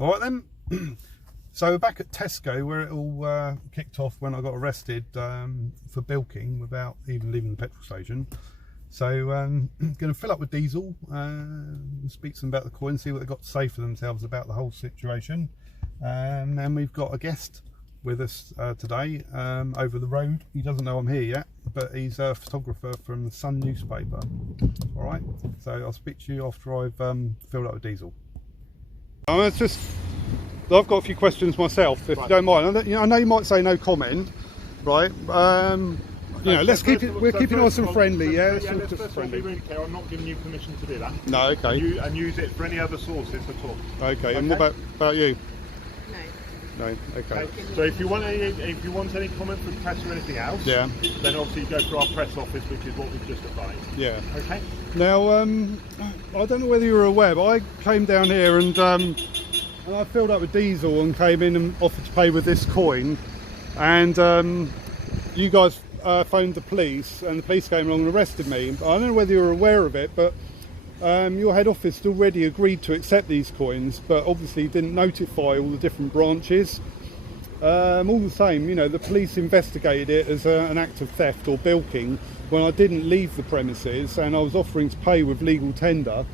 All right then. So we're back at Tesco where it all kicked off when I got arrested for bilking without even leaving the petrol station. So I'm going to fill up with diesel, speak to them about the coin, see what they've got to say for themselves about the whole situation. And then we've got a guest with us today over the road. He doesn't know I'm here yet, but he's a photographer from the Sun newspaper. All right, so I'll speak to you after I've filled up with diesel. I've got a few questions myself, if you don't mind. I know you might say no comment, right? Let's keep it. We're keeping nice and friendly, yeah. Let's just friendly. Be really clear. I'm not giving you permission to do that. No, okay. And use it for any other sources at all. Okay. And what about you? No. No. Okay. So if you want any comment from press or anything else, yeah, then obviously you go through our press office, which is what we've just advised. Yeah. Okay. Now, I don't know whether you were aware, but I came down here and I filled up with diesel and came in and offered to pay with this coin, and you guys phoned the police, and the police came along and arrested me. I don't know whether you were aware of it, but your head office had already agreed to accept these coins, but obviously didn't notify all the different branches. All the same, you know, the police investigated it as an act of theft or bilking when I didn't leave the premises and I was offering to pay with legal tender.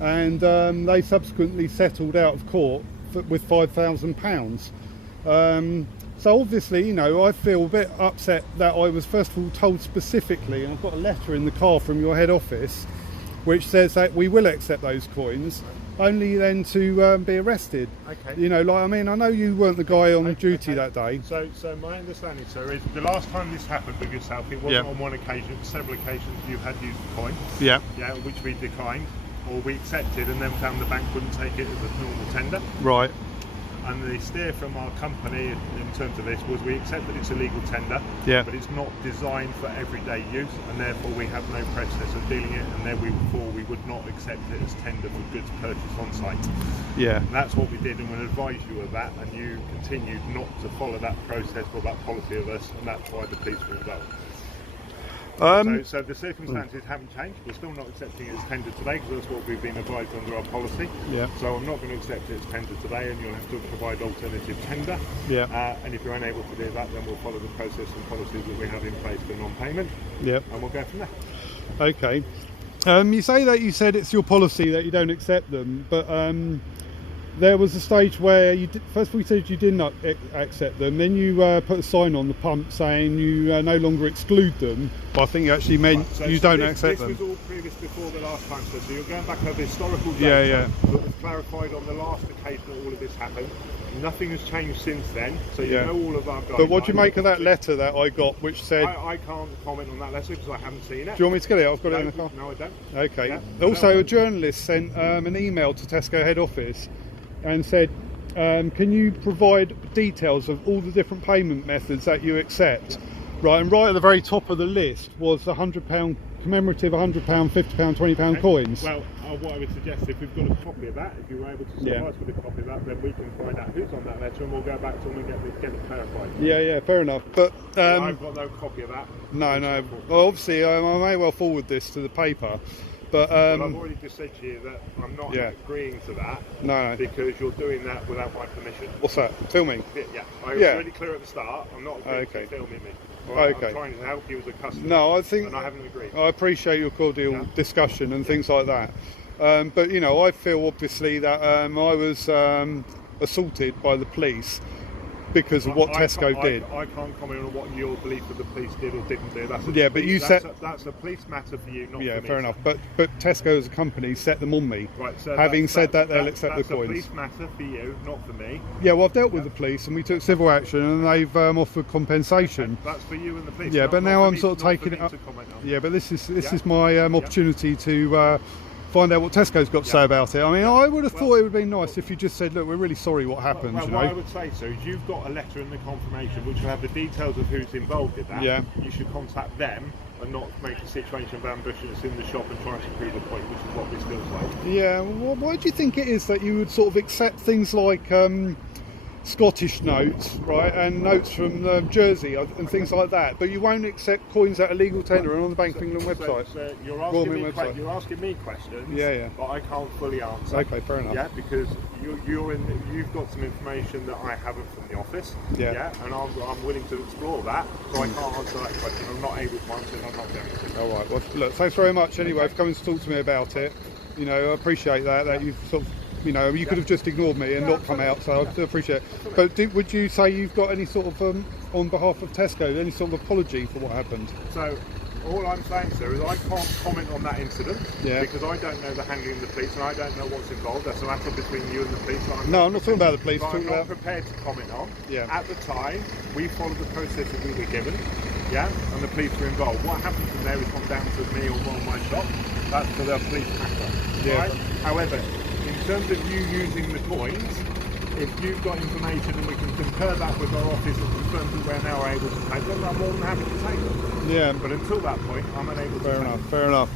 And they subsequently settled out of court with £5,000. So obviously, you know, I feel a bit upset that I was first of all told specifically, and I've got a letter in the car from your head office which says that we will accept those coins, only then to be arrested. Okay. You know, like, I mean, I know you weren't the guy on duty that day. So my understanding, sir, is the last time this happened with yourself, it wasn't on one occasion, several occasions you had used the coin. Yeah. Yeah, which we declined. Or we accepted and then found the bank wouldn't take it as a normal tender. Right. And the steer from our company in terms of this was we accept that it's a legal tender, yeah, but it's not designed for everyday use, and therefore we have no process of dealing it, and therefore we would not accept it as tender for goods purchased on site. Yeah. And that's what we did, and we advised you of that, and you continued not to follow that process or that policy of us, and that's why the police were involved. So the circumstances haven't changed. We're still not accepting it as tender today because that's what we've been advised under our policy. Yeah. So I'm not going to accept it as tender today, and you'll have to provide alternative tender. Yeah. And if you're unable to do that, then we'll follow the process and policies that we have in place for non-payment. Yeah. And we'll go from there. Okay. You say that you said it's your policy that you don't accept them, but there was a stage where you did, first of all you said you did not accept them, then you put a sign on the pump saying you no longer exclude them, but I think you actually meant you don't accept them. This was all previous before the last time, so you're going back over historical data that was clarified on the last occasion that all of this happened. Nothing has changed since then, so you know all of our guidelines. But what do you make of that letter that I got which said... I can't comment on that letter because I haven't seen it. Do you want me to get it? I've got it in the car. No, I don't. Okay. Yeah. Also, a journalist sent an email to Tesco head office and said, can you provide details of all the different payment methods that you accept? Right, and right at the very top of the list was the £100 commemorative £100, £50, £20 coins. Well, what I would suggest, if we've got a copy of that, if you were able to supply us with a copy of that, then we can find out who's on that letter and we'll go back to them and get it clarified. Yeah, fair enough. But I've got no copy of that. No. Well, obviously, I may well forward this to the paper. But well, I've already just said to you that I'm not agreeing to that. No. Because you're doing that without my permission. What's that? Filming? Yeah. I was really clear at the start. I'm not agreeing to filming me. Right? Okay. I'm trying to help you as a customer. No, I think. And I haven't agreed. I appreciate your cordial discussion and things like that. But you know, I feel obviously that I was assaulted by the police because of what Tesco did. I can't comment on what your belief of the police did or didn't do. But you said that's a police matter for you, not for me. Yeah, fair enough. But Tesco as a company set them on me. Right. So having said that, they'll accept the coins. That's a police matter for you, not for me. Yeah. Well, I've dealt with the police and we took civil action and they've offered compensation. That's for you and the police. Yeah, but now I'm sort of taking it up. Yeah, but this is my opportunity to find out what Tesco's got to say about it. I mean, I would have thought it would be nice if you just said, look, we're really sorry what happened. Well, what I would say, sir, is you've got a letter in the confirmation which will have the details of who's involved in that. Yeah. You should contact them and not make a situation of ambushing us in the shop and trying to prove a point, which is what this feels like. Yeah, well, why do you think it is that you would sort of accept things like Scottish notes, right, and notes from Jersey and things like that, but you won't accept coins that are legal tender and on the Bank of England website. So you're asking me questions, but I can't fully answer. Okay, fair enough. Yeah, because you've got some information that I haven't from the office. Yeah, and I'm willing to explore that, so I can't answer that question. I'm not able to answer it. I'm not going to. All right. Well, look, thanks very much anyway for coming to talk to me about it. You know, I appreciate that you've sort of. You know, you could have just ignored me and not come out, so I do appreciate it. But would you say you've got any sort of, on behalf of Tesco, any sort of apology for what happened? So, all I'm saying, sir, is I can't comment on that incident because I don't know the handling of the police and I don't know what's involved. That's a matter between you and the police. I'm not talking about the police. I'm not prepared to comment on. At the time, we followed the process that we were given, and the police were involved. What happened from there is gone down to me or one of my shop. That's for the police matter. Right? However, in terms of you using the coins, if you've got information and we can compare that with our office and confirm that we're now able to take them, I'm more than happy to take them. Yeah. But until that point, I'm unable to take them. Fair enough.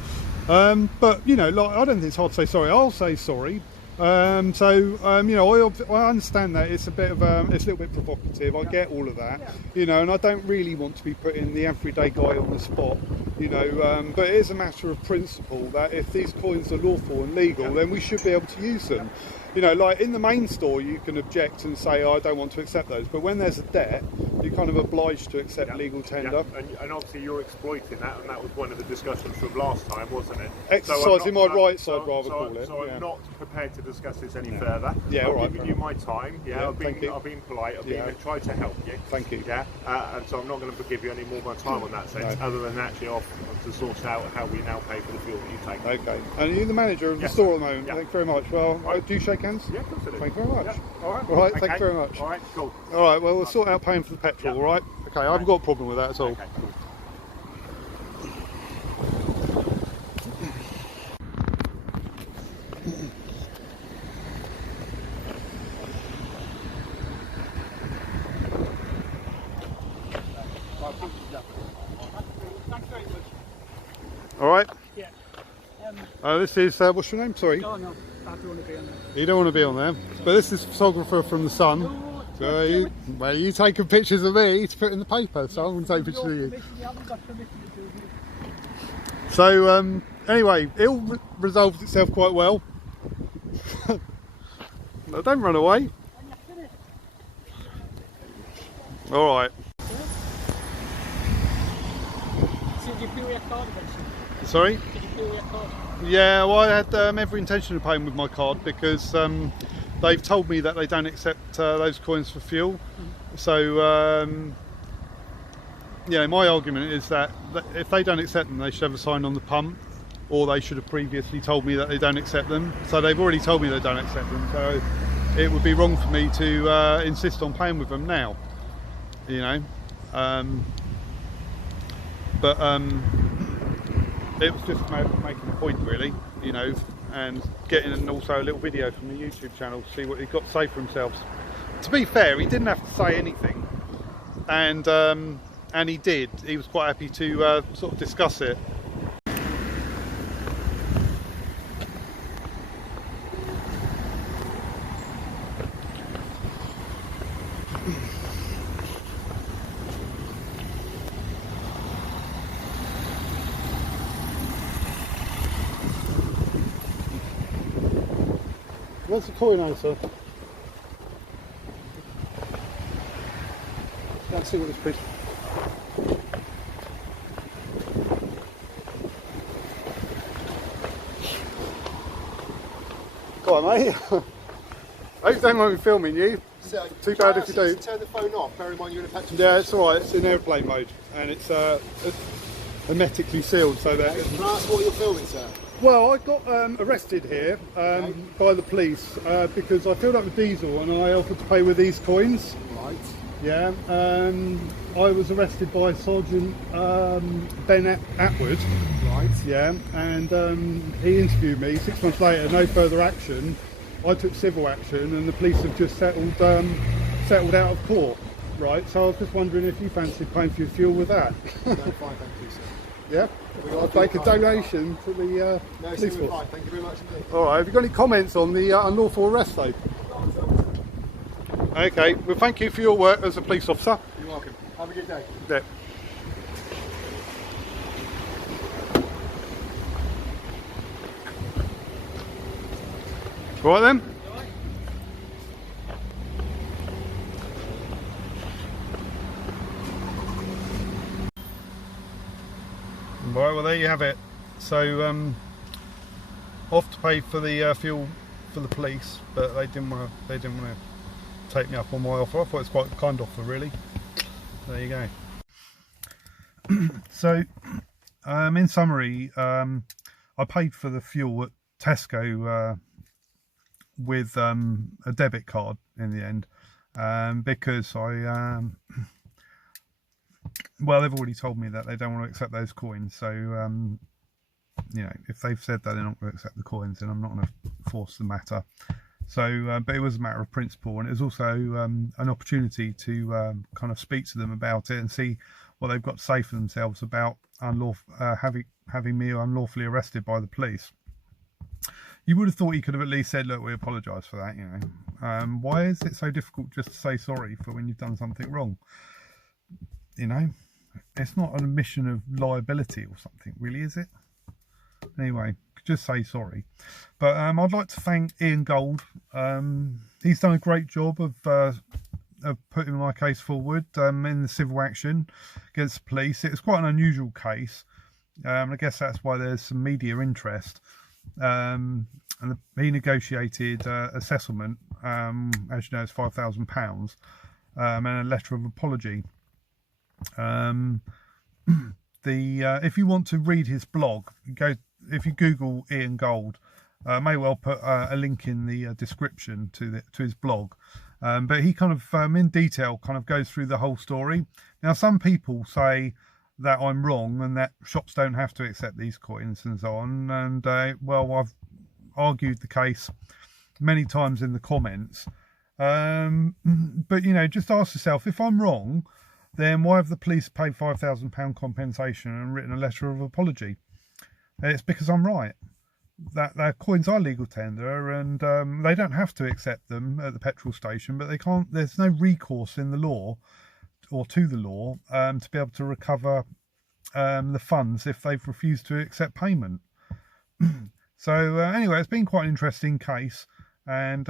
But, you know, like, I don't think it's hard to say sorry. I'll say sorry. You know, I understand that it's a bit of it's a little bit provocative. I get all of that, you know, and I don't really want to be putting the everyday guy on the spot, you know. But it is a matter of principle that if these coins are lawful and legal, then we should be able to use them. You know, like in the main store, you can object and say, oh, I don't want to accept those. But when there's a debt, you're kind of obliged to accept legal tender. And obviously you're exploiting that, and that was one of the discussions from last time, wasn't it? Exercising my rights, I'd rather call it. So I'm not prepared to discuss this any further. I've given you my time. I've been polite. I've tried to help you. Thank you. And so I'm not going to give you any more of my time on that sense, other than actually off to sort out how we now pay for the fuel that you take. Okay. And you're the manager of the store at the moment. Thank you very much. Well, do you shake hands? Yeah, of course I do. Thank you very much. All right. All right. Thank you very much. All right. Cool. All right. Well, we'll sort out paying for the petrol. All right. Okay. I haven't got a problem with that at all. Okay, cool. All right. Yeah. This is what's your name? Sorry. Oh, no, I don't want to be on there. You don't want to be on there, but this is photographer from the Sun. So you taking pictures of me to put in the paper, so I'm going to take pictures of you. So anyway, it all resolved itself quite well. No, don't run away. All right. So did you peel your card eventually? Sorry? Did you peel your card? Yeah, well, I had every intention of paying with my card because they've told me that they don't accept those coins for fuel. So, yeah, my argument is that if they don't accept them, they should have a sign on the pump, or they should have previously told me that they don't accept them. So they've already told me they don't accept them. So it would be wrong for me to insist on paying with them now, you know. It was just making a point, really, you know, and getting also a little video from the YouTube channel to see what he's got to say for themselves. To be fair, he didn't have to say anything, and he did. He was quite happy to sort of discuss it. What's the coin answer? Let's see what this piece. Go on, mate. I hope you don't mind me filming you. So, too bad if you do. Turn the phone off. Bear in mind you're in a petrol station. It's alright. It's in airplane mode, and it's hermetically sealed, so that. Can I ask what you're filming, sir? Well, I got arrested here by the police because I filled up with diesel and I offered to pay with these coins. Right. Yeah. I was arrested by Sergeant Ben Atwood. Right. Yeah. And he interviewed me. 6 months later, no further action. I took civil action, and the police have just settled out of court. Right. So I was just wondering if you fancied paying for your fuel with that. No, fine, thank you, sir. Yeah. I'll make a donation to the police force. Fine. Thank you very much indeed. All right. Have you got any comments on the unlawful arrest, though? Okay, well thank you for your work as a police officer. You're welcome. Have a good day. Yeah. All right then. Right, well there you have it. So off to pay for the fuel for the police, but they didn't want to take me up on my offer. I thought it's quite a kind offer, really. There you go. So in summary, I paid for the fuel at Tesco with a debit card in the end, because well, they've already told me that they don't want to accept those coins. So you know, if they've said that they're not going to accept the coins, then I'm not going to force the matter. So but it was a matter of principle, and it was also an opportunity to kind of speak to them about it and see what they've got to say for themselves about having me unlawfully arrested by the police. You would have thought he could have at least said, look, we apologise for that, you know. Why is it so difficult just to say sorry for when you've done something wrong? You know, it's not an admission of liability or something, really, is it? Anyway, just say sorry. But I'd like to thank Ian Gold. He's done a great job of putting my case forward in the civil action against the police. It was quite an unusual case. I guess that's why there's some media interest. And he negotiated a settlement, as you know, it's £5,000, and a letter of apology. If you want to read his blog, if you Google Ian Gold, I may well put a link in the description to his blog. But he kind of in detail kind of goes through the whole story. Now, some people say that I'm wrong and that shops don't have to accept these coins and so on, and well, I've argued the case many times in the comments, but you know, just ask yourself, if I'm wrong, then why have the police paid £5,000 compensation and written a letter of apology? It's because I'm right, that their coins are legal tender, and they don't have to accept them at the petrol station, but they can't, there's no recourse in the law or to the law to be able to recover the funds if they've refused to accept payment. So anyway, it's been quite an interesting case, and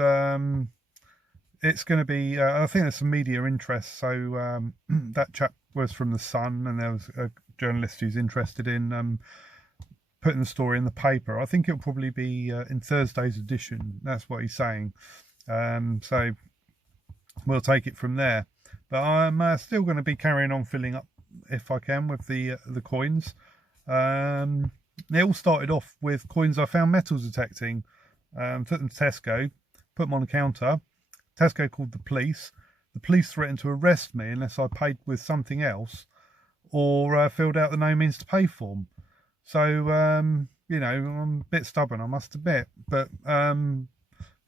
it's going to be I think there's some media interest. So that chap was from The Sun, and there was a journalist who's interested in putting the story in the paper. I think it'll probably be in Thursday's edition. That's what he's saying. So we'll take it from there. But I'm still going to be carrying on filling up, if I can, with the coins. It all started off with coins I found metal detecting. Took them to Tesco, put them on a counter. Tesco called the police. The police threatened to arrest me unless I paid with something else or filled out the no means to pay form. So, you know, I'm a bit stubborn, I must admit. But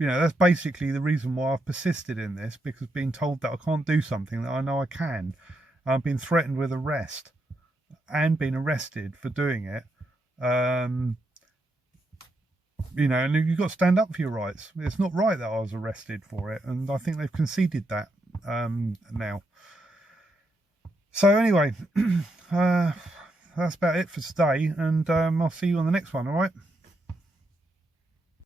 you know, that's basically the reason why I've persisted in this, because being told that I can't do something that I know I can. I've been threatened with arrest and been arrested for doing it. You know, and you've got to stand up for your rights. It's not right that I was arrested for it, and I think they've conceded that now. So anyway, that's about it for today, and I'll see you on the next one, all right?